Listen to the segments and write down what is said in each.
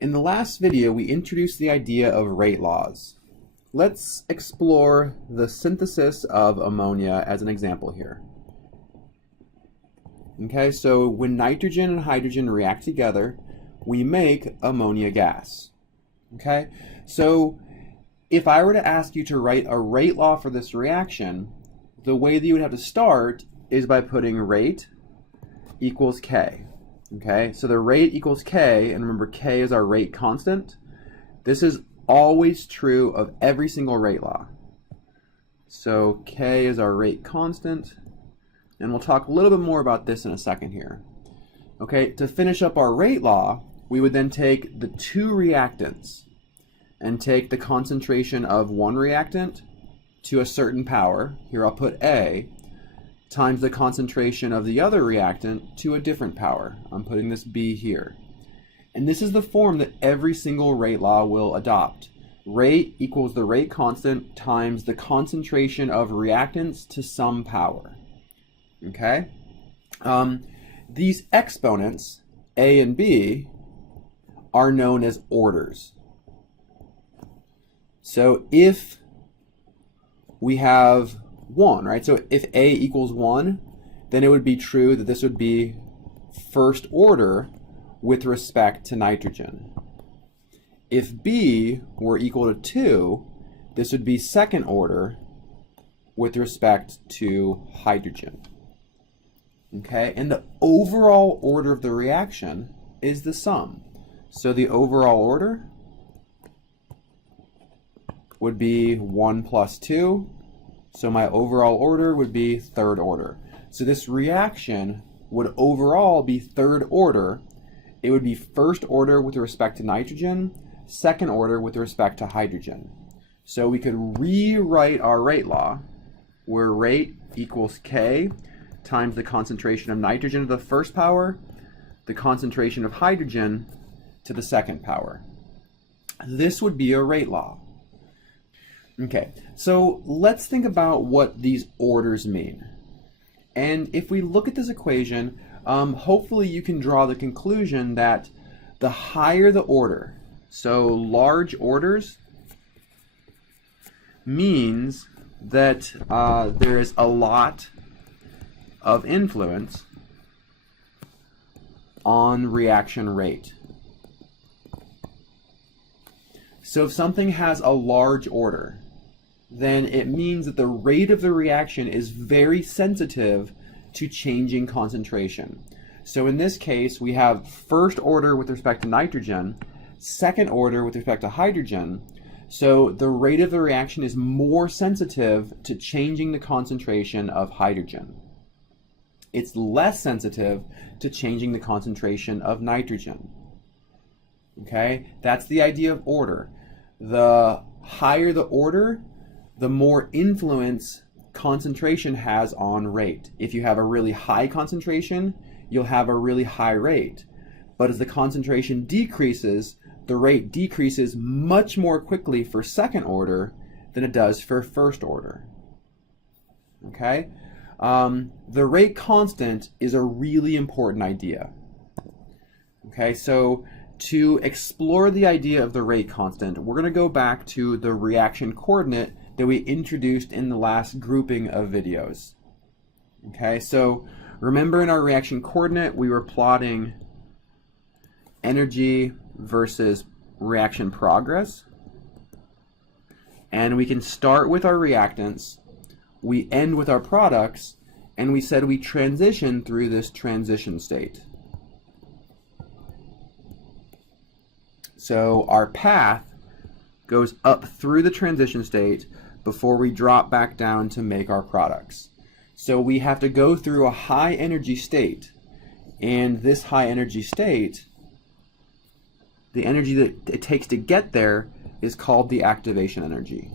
In the last video, we introduced the idea of rate laws. Let's explore the synthesis of ammonia as an example here. Okay, so when nitrogen and hydrogen react together, we make ammonia gas. Okay, so if I were to ask you to write a rate law for this reaction, the way that you would have to start is by putting rate equals K. Okay, so the rate equals K, and remember K is our rate constant. This is always true of every single rate law. So K is our rate constant, and we'll talk a little bit more about this in a second here. Okay, to finish up our rate law, we would then take the two reactants and take the concentration of one reactant to a certain power, here I'll put A, times the concentration of the other reactant to a different power. I'm putting this B here. And this is the form that every single rate law will adopt. Rate equals the rate constant times the concentration of reactants to some power. Okay? These exponents, A and B, are known as orders. So if we have 1, right? So if A equals 1, then it would be true that this would be first order with respect to nitrogen. If B were equal to 2, this would be second order with respect to hydrogen. Okay, and the overall order of the reaction is the sum. So the overall order would be 1 plus 2. So my overall order would be third order. So this reaction would overall be third order. It would be first order with respect to nitrogen, second order with respect to hydrogen. So we could rewrite our rate law where rate equals K times the concentration of nitrogen to the first power, the concentration of hydrogen to the second power. This would be a rate law. Okay, so let's think about what these orders mean. And if we look at this equation, hopefully you can draw the conclusion that the higher the order, so large orders, means that there is a lot of influence on reaction rate. So if something has a large order, then it means that the rate of the reaction is very sensitive to changing concentration. So in this case, we have first order with respect to nitrogen, second order with respect to hydrogen. So the rate of the reaction is more sensitive to changing the concentration of hydrogen. It's less sensitive to changing the concentration of nitrogen. Okay, that's the idea of order. The higher the order, the more influence concentration has on rate. If you have a really high concentration, you'll have a really high rate. But as the concentration decreases, the rate decreases much more quickly for second order than it does for first order. Okay? The rate constant is a really important idea. Okay, so to explore the idea of the rate constant, we're going to go back to the reaction coordinate that we introduced in the last grouping of videos. Okay, so remember in our reaction coordinate, we were plotting energy versus reaction progress. And we can start with our reactants, we end with our products, and we said we transition through this transition state. So our path goes up through the transition state before we drop back down to make our products. So we have to go through a high energy state, and this high energy state, the energy that it takes to get there, is called the activation energy,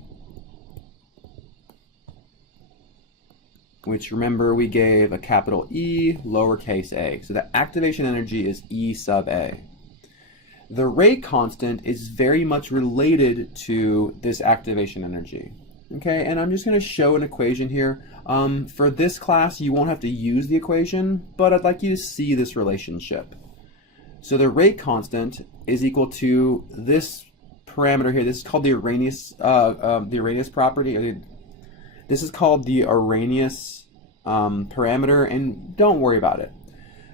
which remember we gave a capital E lowercase a. So the activation energy is E sub a. The rate constant is very much related to this activation energy. Okay, and I'm just going to show an equation here. For this class, you won't have to use the equation, but I'd like you to see this relationship. So the rate constant is equal to this parameter here. This is called the Arrhenius property. This is called the Arrhenius parameter, and don't worry about it.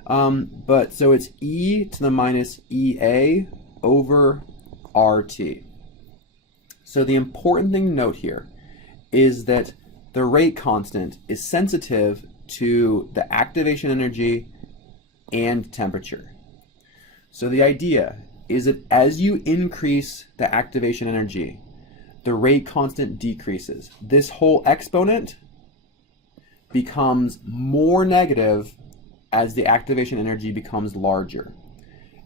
But so it's e to the minus EA over RT. So the important thing to note here is that the rate constant is sensitive to the activation energy and temperature. So the idea is that as you increase the activation energy, the rate constant decreases. This whole exponent becomes more negative as the activation energy becomes larger.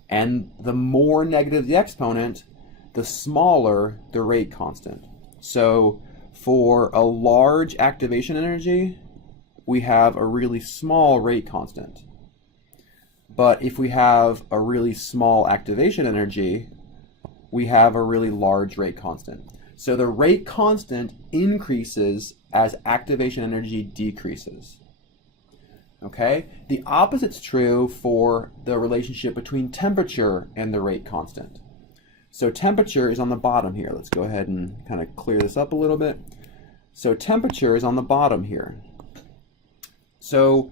And the more negative the exponent, the smaller the rate constant. So for a large activation energy, we have a really small rate constant. But if we have a really small activation energy, we have a really large rate constant. So the rate constant increases as activation energy decreases. Okay? The opposite's true for the relationship between temperature and the rate constant. So temperature is on the bottom here. Let's go ahead and kind of clear this up a little bit. So temperature is on the bottom here. So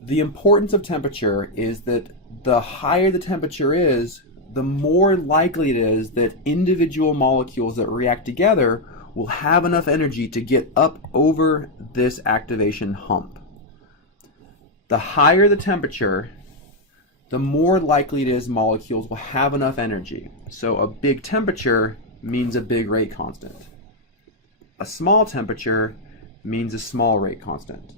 the importance of temperature is that the higher the temperature is, the more likely it is that individual molecules that react together will have enough energy to get up over this activation hump. The higher the temperature, the more likely it is molecules will have enough energy. So a big temperature means a big rate constant. A small temperature means a small rate constant.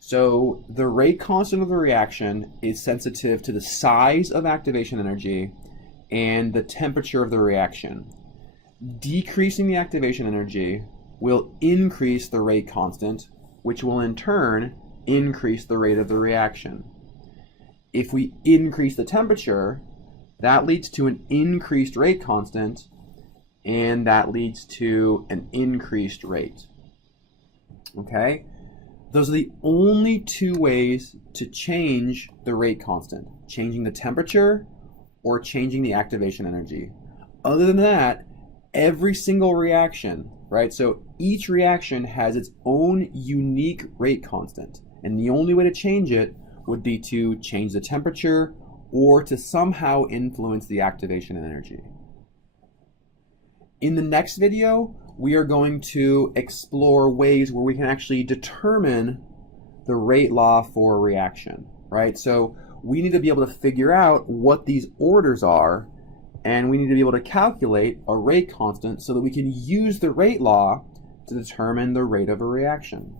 So the rate constant of the reaction is sensitive to the size of activation energy and the temperature of the reaction. Decreasing the activation energy will increase the rate constant, which will in turn increase the rate of the reaction. If we increase the temperature, that leads to an increased rate constant, and that leads to an increased rate. Okay? Those are the only two ways to change the rate constant: changing the temperature or changing the activation energy. Other than that, every single reaction, right? So each reaction has its own unique rate constant, and the only way to change it would be to change the temperature or to somehow influence the activation energy. In the next video, we are going to explore ways where we can actually determine the rate law for a reaction, right? So we need to be able to figure out what these orders are, and we need to be able to calculate a rate constant so that we can use the rate law to determine the rate of a reaction.